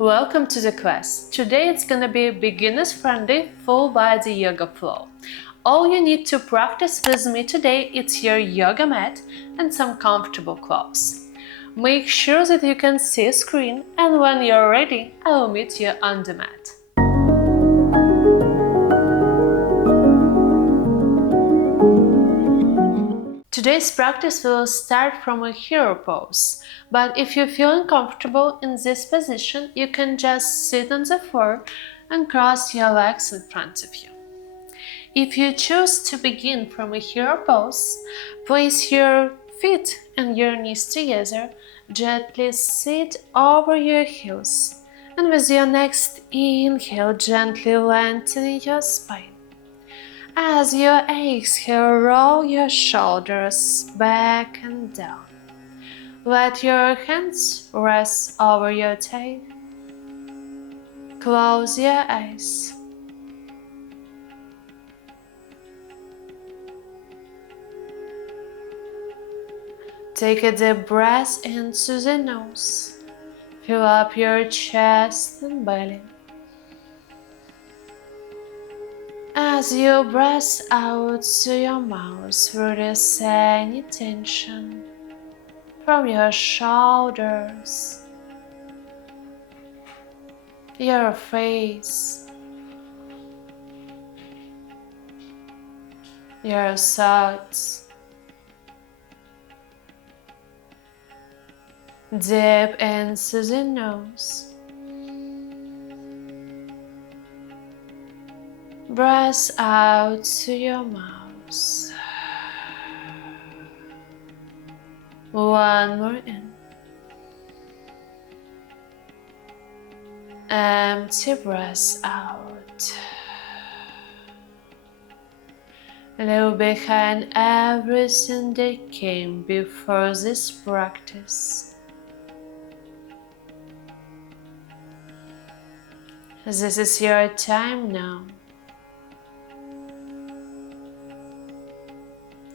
Welcome to the class. Today it's gonna be beginners-friendly full body yoga flow. All you need to practice with me today is your yoga mat and some comfortable clothes. Make sure that you can see a screen, and when you're ready, I will meet you on the mat. Today's practice will start from a hero pose, but if you feel uncomfortable in this position, you can just sit on the floor and cross your legs in front of you. If you choose to begin from a hero pose, place your feet and your knees together, gently sit over your heels, and with your next inhale, gently lengthen your spine. As you exhale, roll your shoulders back and down. Let your hands rest over your tail. Close your eyes. Take a deep breath into the nose. Fill up your chest and belly. As you breathe out through your mouth, release any tension from your shoulders, your face, your thoughts. Deep into the nose. Breath out through your mouth. One more in. Empty breath out. Leave behind everything that came before this practice. This is your time now.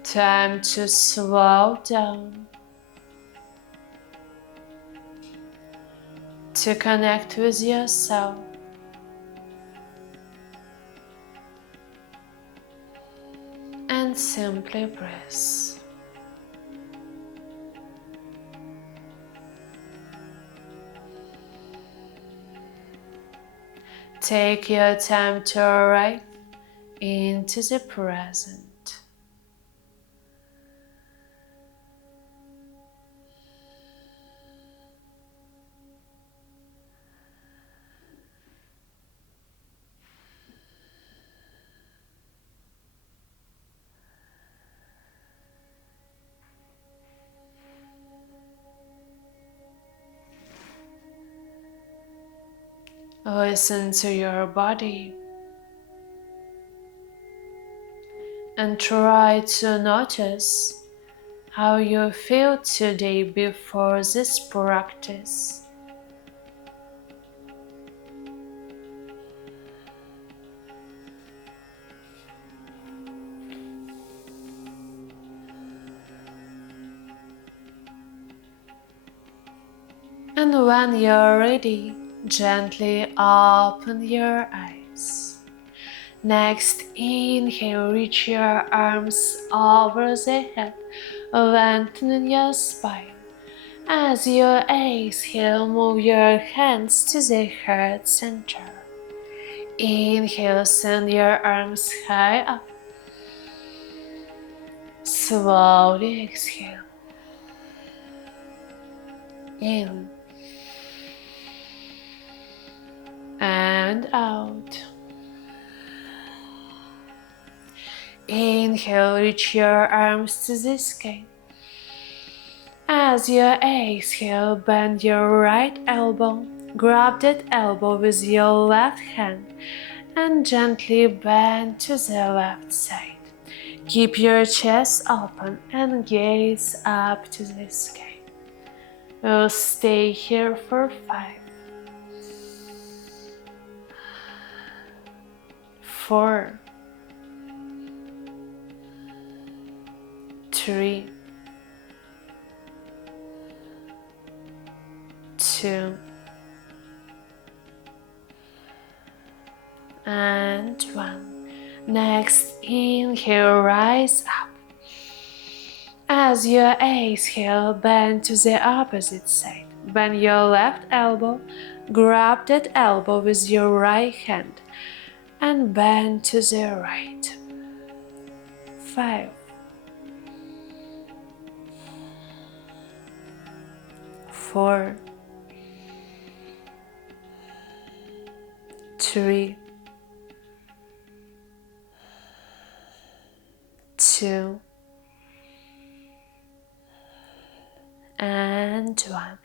Time to slow down, to connect with yourself, and simply breathe. Take your time to arrive into the present. Listen to your body and try to notice how you feel today before this practice. And when you're ready, gently open your eyes. Next, inhale, reach your arms over the head, lengthening your spine. As you exhale, move your hands to the heart center. Inhale, send your arms high up. Slowly exhale. In and out. Inhale, reach your arms to the sky. As you exhale, bend your right elbow. Grab that elbow with your left hand and gently bend to the left side. Keep your chest open and gaze up to the sky. We'll stay here for 5, 4, 3, 2, and 1. Next, inhale, rise up. As you exhale, bend to the opposite side. Bend your left elbow, grab that elbow with your right hand, and bend to the right. 5, 4, 3, 2, and 1.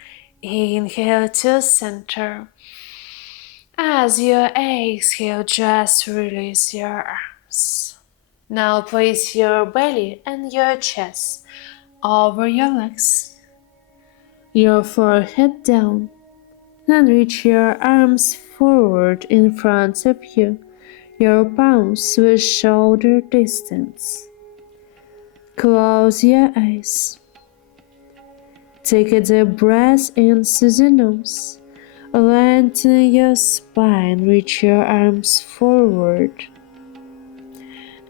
Inhale to center. As you exhale, just release your arms. Now place your belly and your chest over your legs, your forehead down, and reach your arms forward in front of you, your palms with shoulder distance. Close your eyes. Take a deep breath into the nose. Lengthen your spine, reach your arms forward.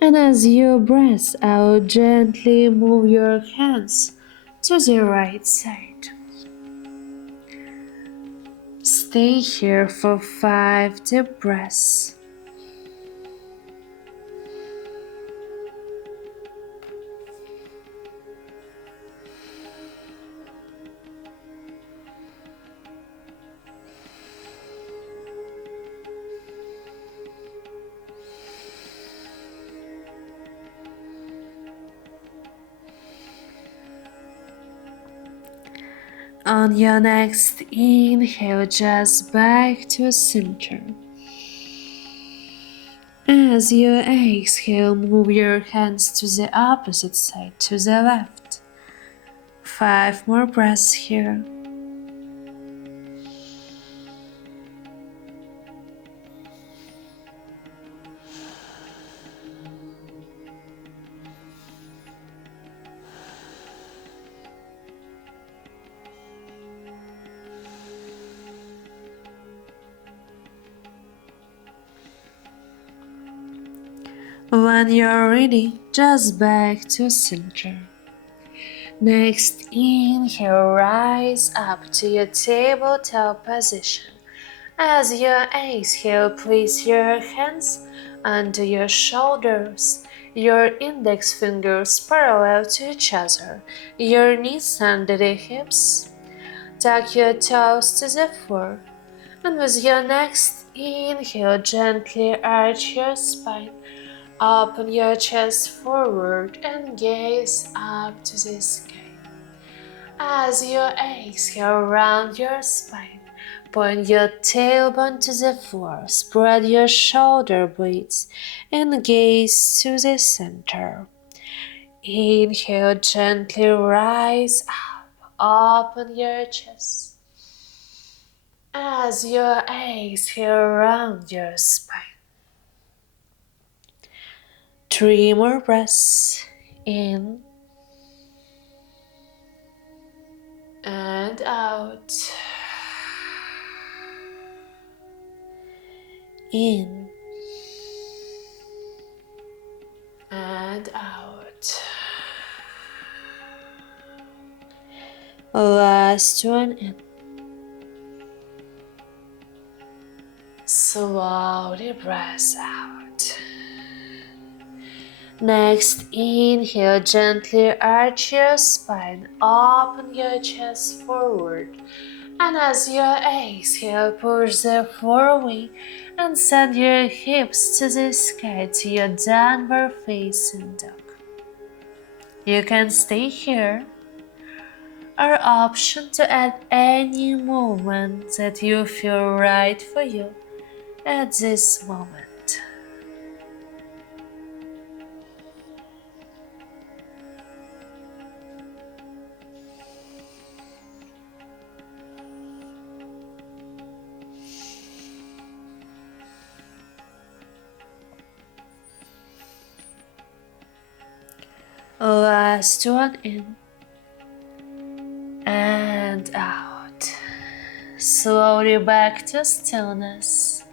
And as you breathe out, gently move your hands to the right side. Stay here for 5 deep breaths. On your next inhale, just back to center. As you exhale, move your hands to the opposite side, to the left. 5 more breaths here. When you're ready, just back to center. Next, inhale, rise up to your tabletop position. As you exhale, place your hands under your shoulders, your index fingers parallel to each other, your knees under the hips. Tuck your toes to the floor, and with your next inhale, gently arch your spine. Open your chest forward and gaze up to the sky. As you exhale, round your spine. Point your tailbone to the floor. Spread your shoulder blades and gaze to the center. Inhale, gently rise up. Open your chest. As you exhale, round your spine. 3 more breaths in and out. In and out. Last one in. Slowly breath out. Next, inhale, gently arch your spine, open your chest forward. And as you exhale, push the floor away and send your hips to the sky to your downward facing dog. You can stay here, or option to add any movement that you feel right for you at this moment. Last one in and out. Slowly back to stillness.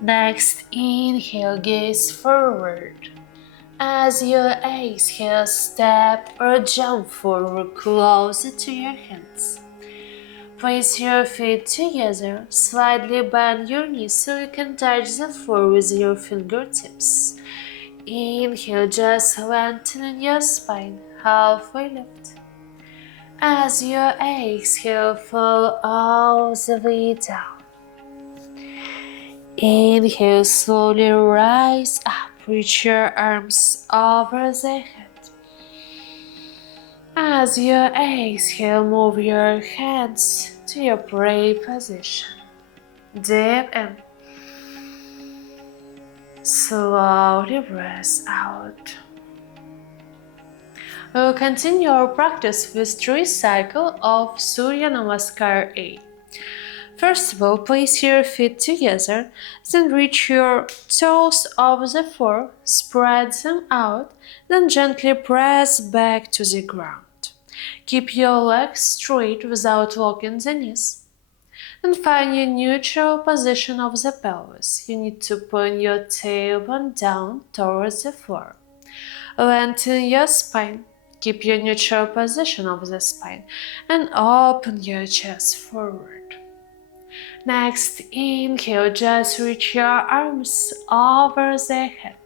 Next, inhale, gaze forward. As you exhale, step or jump forward closer to your hands. Place your feet together, slightly bend your knees so you can touch the floor with your fingertips. Inhale, just lengthening your spine, halfway lift. As you exhale, fall all the way down. Inhale, slowly rise up, reach your arms over the head. As you exhale, move your hands to your prayer position. Deep in. Slowly breath out. We'll continue our practice with 3 cycles of Surya Namaskar A. First of all, place your feet together, then reach your toes over the floor, spread them out, then gently press back to the ground. Keep your legs straight without locking the knees. Then find your neutral position of the pelvis. You need to point your tailbone down towards the floor. Lengthen your spine. Keep your neutral position of the spine and open your chest forward. Next, inhale, just reach your arms over the head.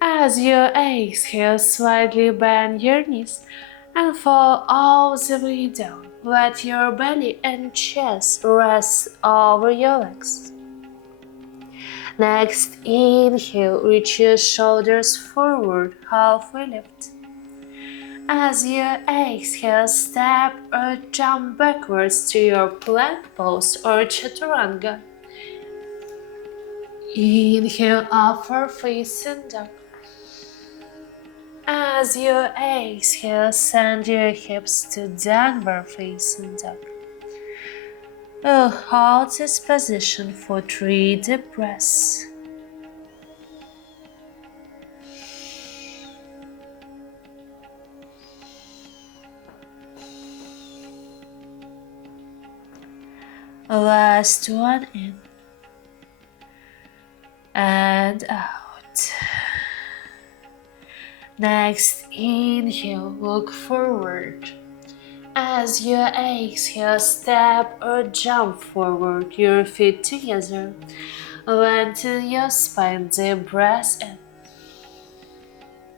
As you exhale, slightly bend your knees and fall all the way down. Let your belly and chest rest over your legs. Next, inhale, reach your shoulders forward, halfway lift. As you exhale, step or jump backwards to your plank pose or chaturanga. Inhale, upward facing dog. As you exhale, send your hips to downward facing dog. Hold this position for 3 deep breaths. Last one in and out. Next, inhale, look forward. As you exhale, step or jump forward, your feet together. Lengthen your spine, deep breath in.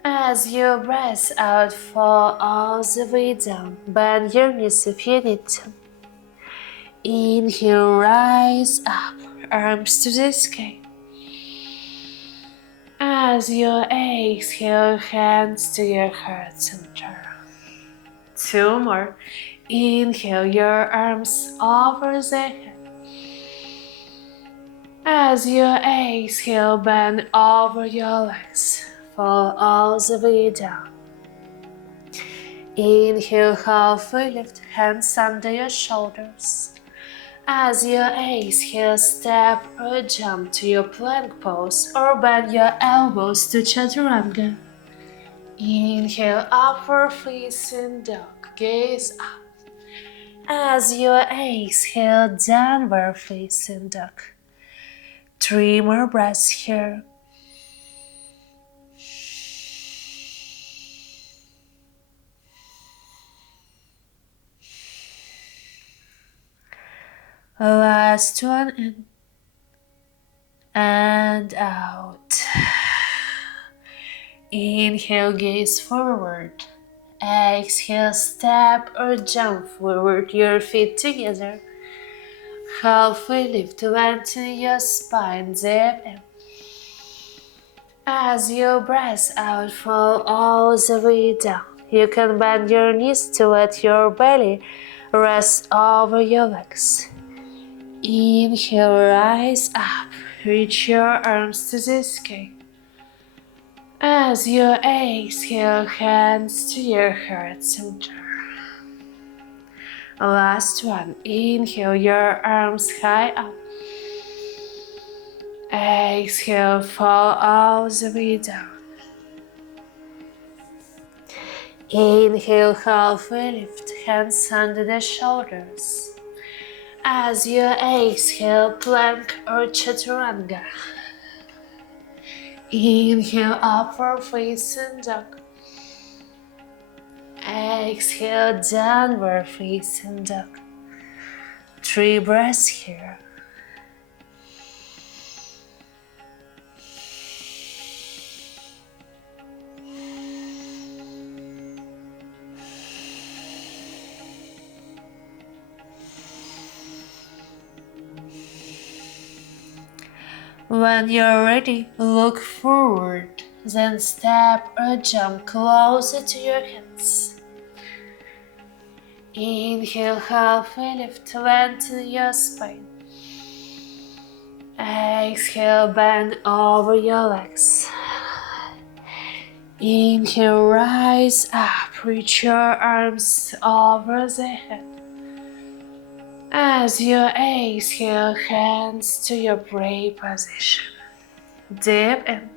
As you breath out, fall all the way down. Bend your knees if you need to. Inhale, rise up, arms to the sky. As you exhale, hands to your heart center. 2 more. Inhale, your arms over the head. As you exhale, bend over your legs. Fall all the way down. Inhale, halfway lift, hands under your shoulders. As you exhale, step or jump to your plank pose or bend your elbows to chaturanga. Inhale, upward facing dog, gaze up. As you exhale, downward facing dog. 3 more breaths here. Last one in and out. Inhale, gaze forward. Exhale, step or jump forward, your feet together. Halfway lift, lengthen your spine, deep in. As you breath out, fall all the way down. You can bend your knees to let your belly rest over your legs. Inhale, rise up, reach your arms to the sky. As you exhale, hands to your heart center. Last one, inhale, your arms high up. Exhale, fall all the way down. Inhale, halfway lift, hands under the shoulders. As you exhale, plank or chaturanga. Inhale, upward facing dog. Exhale, downward facing dog. 3 breaths here. When you're ready, look forward, then step or jump closer to your hands. Inhale, halfway lift, lengthen your spine. Exhale, bend over your legs. Inhale, rise up, reach your arms over the head. As you exhale, hands to your pray position. Deep in.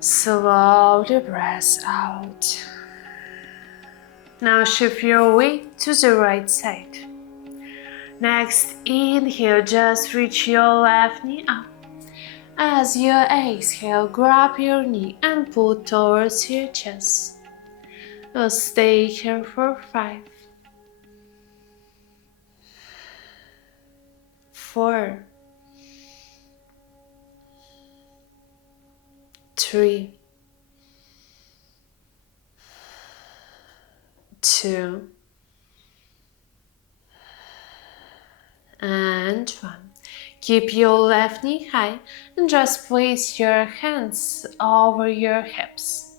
Slowly breath out. Now shift your weight to the right side. Next, inhale, just reach your left knee up. As you exhale, grab your knee and pull towards your chest. We'll stay here for 5, 4, 3, 2, and 1. Keep your left knee high and just place your hands over your hips.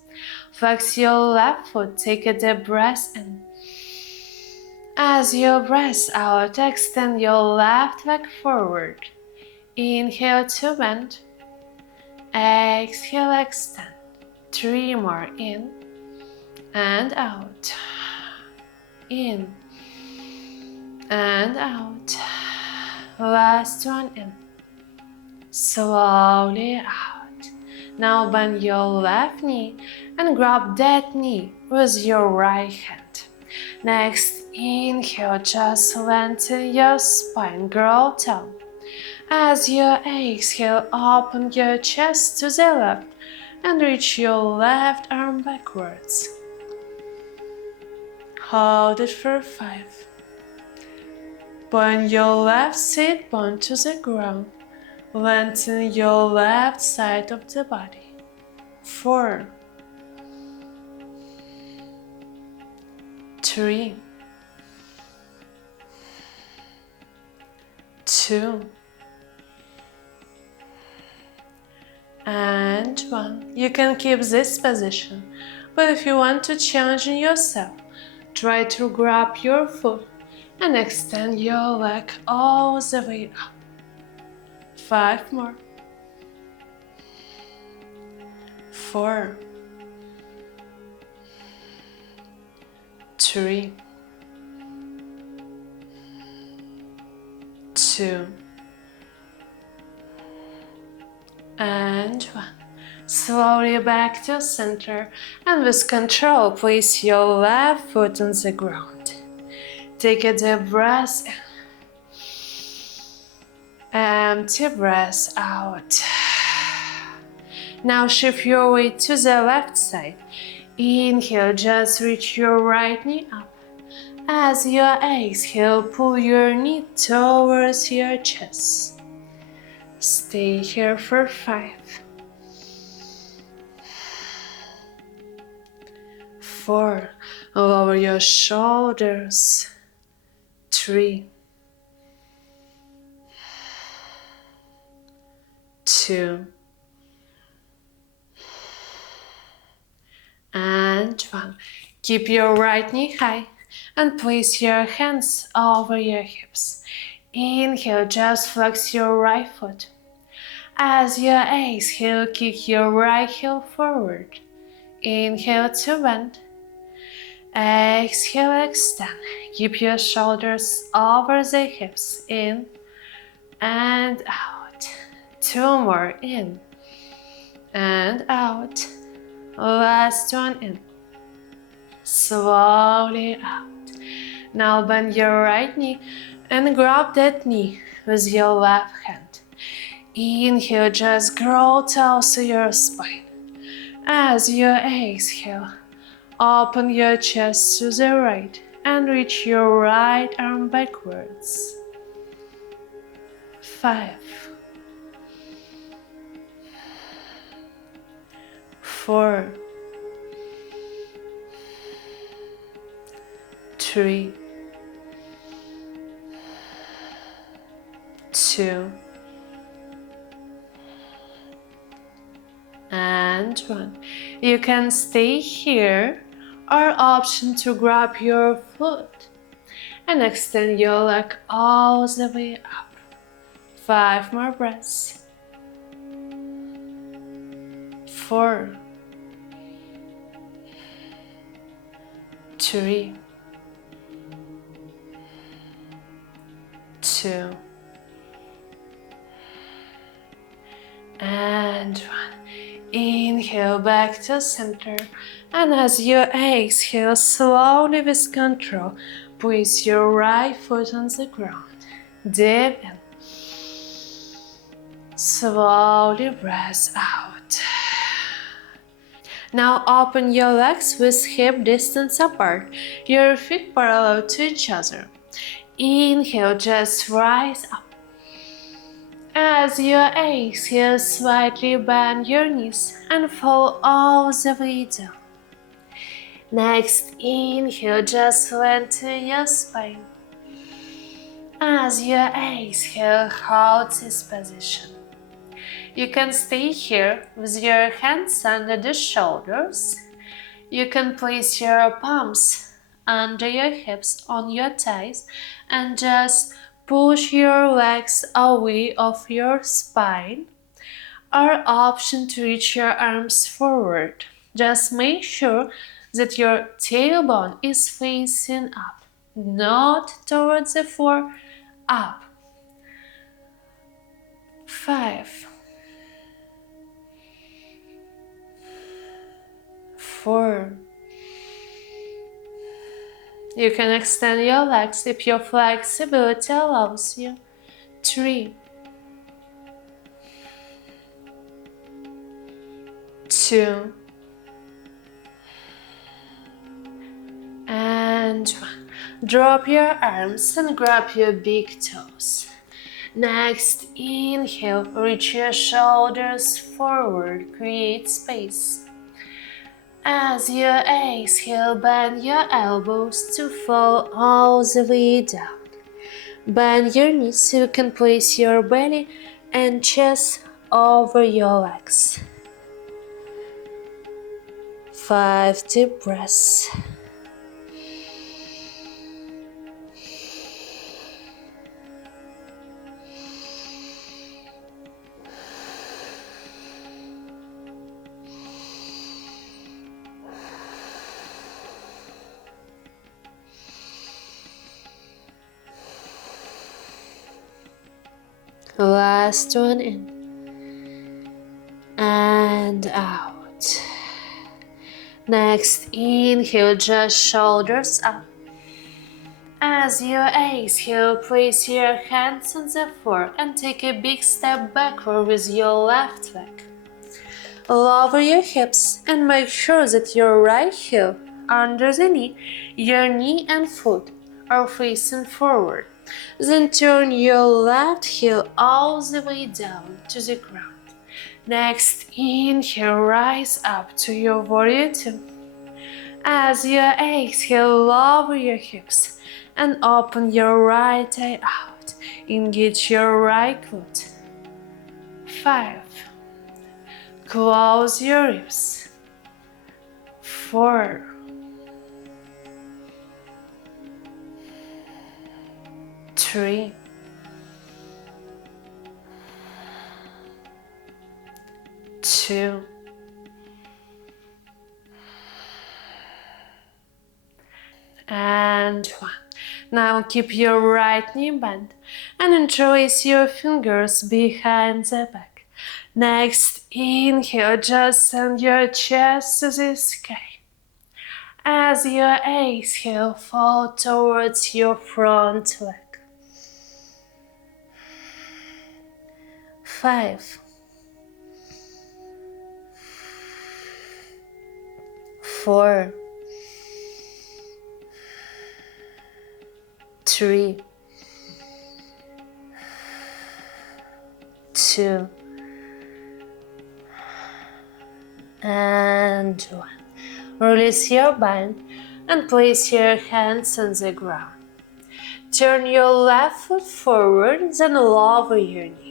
Flex your left foot, take a deep breath in. As you breath out, extend your left leg forward. Inhale to bend. Exhale, extend. 3 more, in and out. In and out. Last one, in. Slowly out. Now bend your left knee and grab that knee with your right hand. Next, inhale, just lengthen your spine, grow tall. As you exhale, open your chest to the left and reach your left arm backwards. Hold it for 5. Point your left sit bone to the ground. Lengthen your left side of the body. 4, 3, 2, and 1. You can keep this position, but if you want to challenge yourself, try to grab your foot and extend your leg all the way up. 5 more. 4, 3, 2, and 1. Slowly back to center, and with control, place your left foot on the ground. Take a deep breath in. Empty breath out. Now shift your weight to the left side. Inhale, just reach your right knee up. As you exhale, pull your knee towards your chest. Stay here for 5, 4, lower your shoulders. 3, 2, and 1. Keep your right knee high and place your hands over your hips. Inhale, just flex your right foot. As you exhale, kick your right heel forward. Inhale to bend. Exhale, extend. Keep your shoulders over the hips. In and out. 2 more, in and out. Last one, in. Slowly out. Now bend your right knee and grab that knee with your left hand. Inhale, just grow tall to your spine. As you exhale, open your chest to the right and reach your right arm backwards. 5, 4, 3, 2, and 1. You can stay here or option to grab your foot and extend your leg all the way up. 5 more breaths. 4, 3, 2, and 1. Inhale back to center, and as you exhale, slowly with control, place your right foot on the ground. Deep in. Slowly breath out. Now open your legs with hip distance apart, your feet parallel to each other. Inhale, just rise up. As you exhale, slightly bend your knees and fall all the way down. Next, inhale, just lengthen your spine. As you exhale, hold this position. You can stay here with your hands under the shoulders. You can place your palms under your hips on your thighs and just push your legs away of your spine, or option to reach your arms forward. Just make sure that your tailbone is facing up, not towards the floor, up. 5, 4. You can extend your legs if your flexibility allows you. 3, 2, and 1. Drop your arms and grab your big toes. Next, inhale, reach your shoulders forward, create space. As you exhale, bend your elbows to fall all the way down. Bend your knees so you can place your belly and chest over your legs. 5 deep breaths. Last one in and out. Next, inhale, just shoulders up. As you exhale, place your hands on the floor and take a big step backward with your left leg. Lower your hips and make sure that your right heel under the knee, your knee and foot are facing forward. Then turn your left heel all the way down to the ground. Next, inhale, rise up to your warrior two. As you exhale, lower your hips and open your right thigh out. Engage your right glute. 5. Close your ribs. 4. 3. 2. And 1. Now keep your right knee bent and interlace your fingers behind the back. Next, inhale, just send your chest to the sky. As you exhale, fall towards your front leg. 5, 4, 3, 2, and 1. Release your band and place your hands on the ground. Turn your left foot forward, then lower your knee.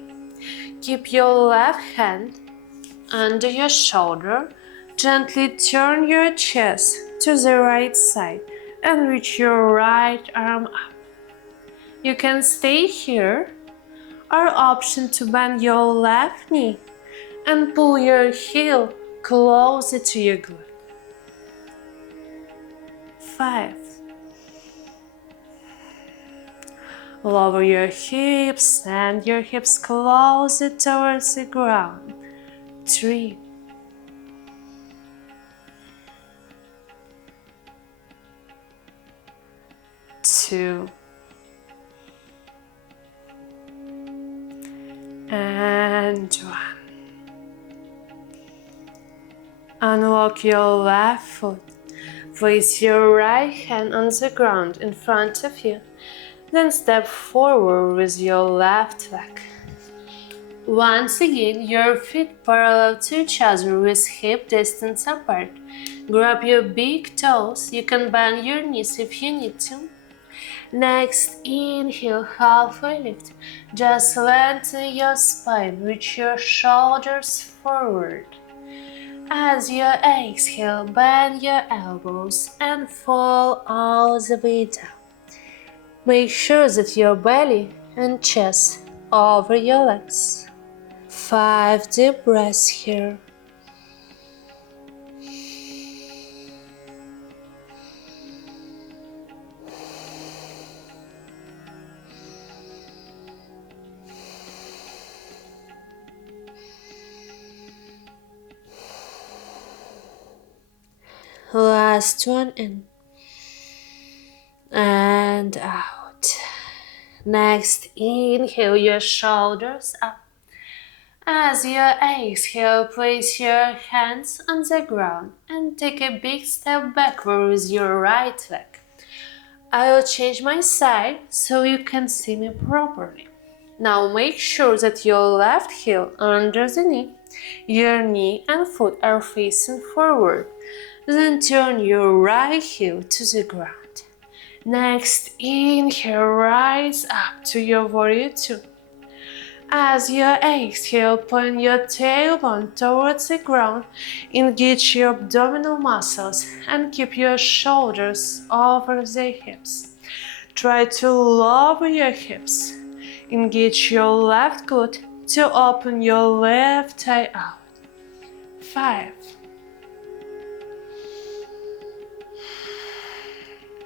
Keep your left hand under your shoulder. Gently turn your chest to the right side and reach your right arm up. You can stay here or option to bend your left knee and pull your heel closer to your glute. 5. Lower your hips, send your hips closer towards the ground. 3. 2. And 1. Unlock your left foot. Place your right hand on the ground in front of you. Then step forward with your left leg. Once again, your feet parallel to each other with hip distance apart. Grab your big toes. You can bend your knees if you need to. Next, inhale, halfway lift. Just lengthen your spine, reach your shoulders forward. As you exhale, bend your elbows and fall all the way down. Make sure that your belly and chest over your legs. 5 deep breaths here. Last one in and out. Next, inhale your shoulders up. As you exhale, place your hands on the ground and take a big step backward with your right leg. I will change my side so you can see me properly. Now make sure that your left heel under the knee, your knee and foot are facing forward. Then turn your right heel to the ground. Next, inhale, rise up to your warrior 2. As you exhale, point your tailbone towards the ground, engage your abdominal muscles and keep your shoulders over the hips. Try to lower your hips. Engage your left glute to open your left thigh out. 5,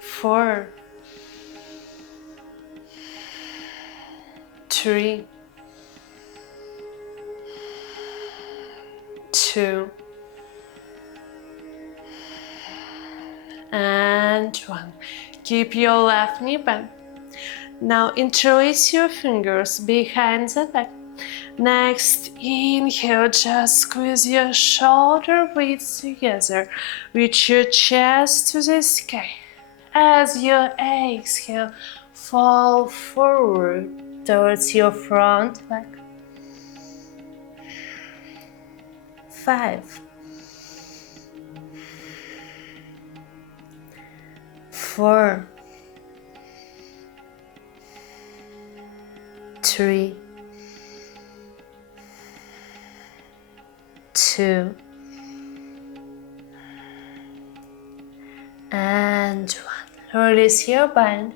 4, 3, 2, and 1. Keep your left knee bent. Now interlace your fingers behind the back. Next, inhale, just squeeze your shoulder blades together. Reach your chest to the sky. As you exhale, fall forward towards your front leg. 5, 4, 3, 2, and 1. Release your band.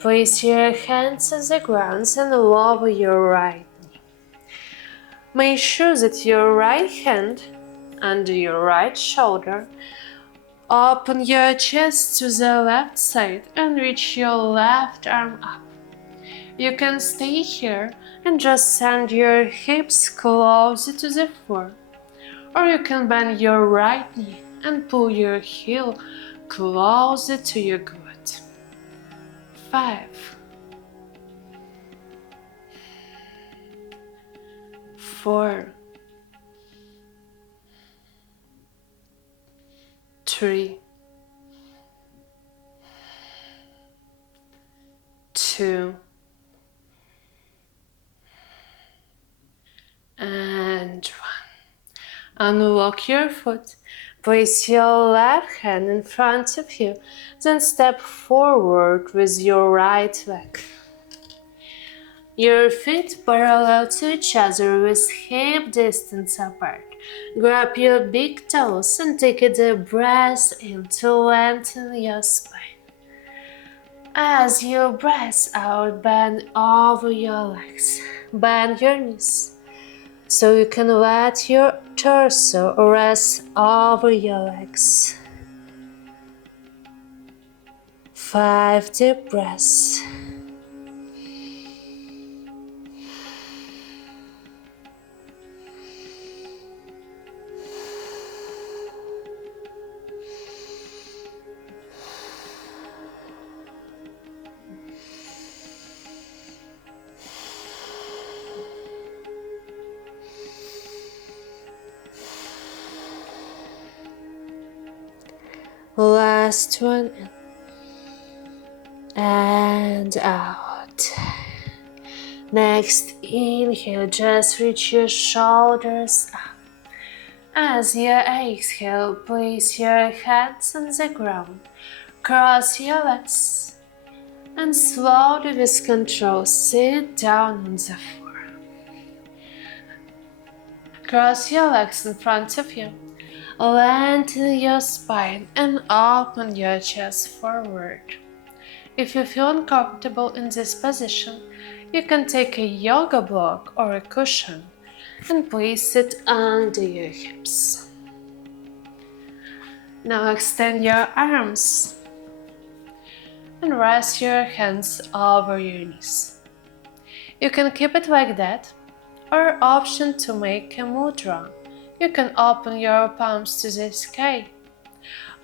Place your hands on the ground and lower your right knee. Make sure that your right hand under your right shoulder. Open your chest to the left side and reach your left arm up. You can stay here and just send your hips closer to the floor. Or you can bend your right knee and pull your heel closer to your glute. 5, 4, 3, 2, and 1. Unlock your foot. Place your left hand in front of you, then step forward with your right leg. Your feet parallel to each other with hip distance apart. Grab your big toes and take a deep breath in to lengthen your spine. As you breath out, bend over your legs. Bend your knees so you can let your torso rest over your legs. 5 deep breaths. Last one in and out. Next inhale, just reach your shoulders up. As you exhale, place your hands on the ground. Cross your legs and slowly with control sit down on the floor. Cross your legs in front of you. Lengthen your spine and open your chest forward. If you feel uncomfortable in this position, you can take a yoga block or a cushion and place it under your hips. Now extend your arms and rest your hands over your knees. You can keep it like that, or option to make a mudra. You can open your palms to the sky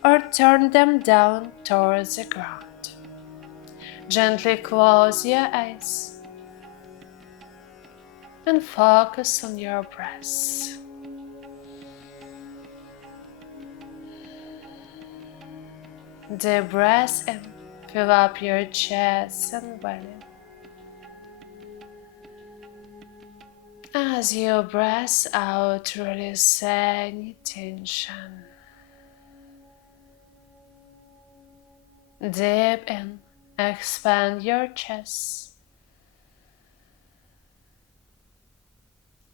or turn them down towards the ground. Gently close your eyes and focus on your breath. Deep breath in, fill up your chest and belly. As you breath out, release any tension. Deep in, expand your chest.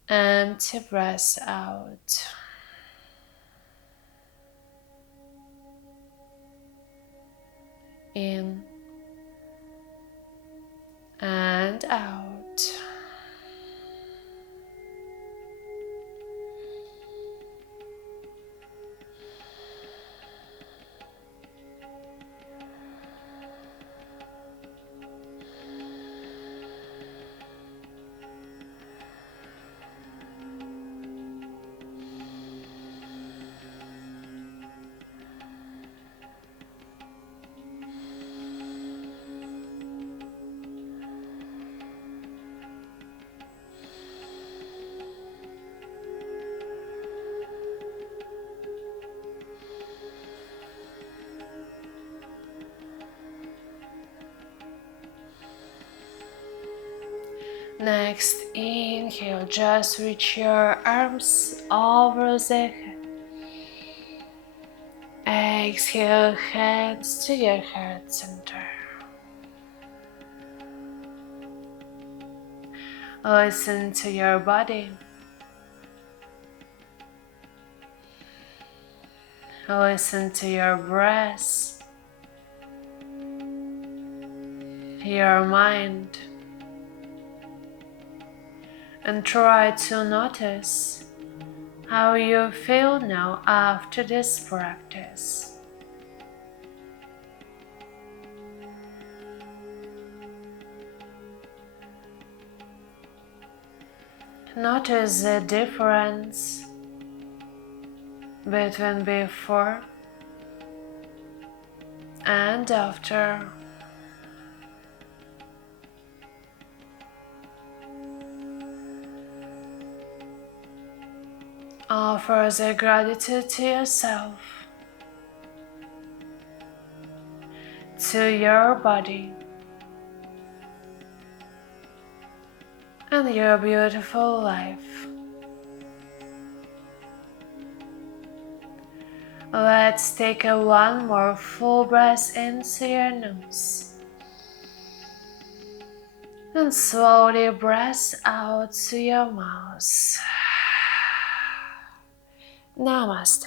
Empty breath out. In and out. Next, inhale, just reach your arms over the head. Exhale, hands to your heart center. Listen to your body. Listen to your breath, your mind. And try to notice how you feel now after this practice. Notice the difference between before and after. Offer the gratitude to yourself, to your body, and your beautiful life. Let's take one more full breath into your nose and slowly breath out to your mouth. Namaste.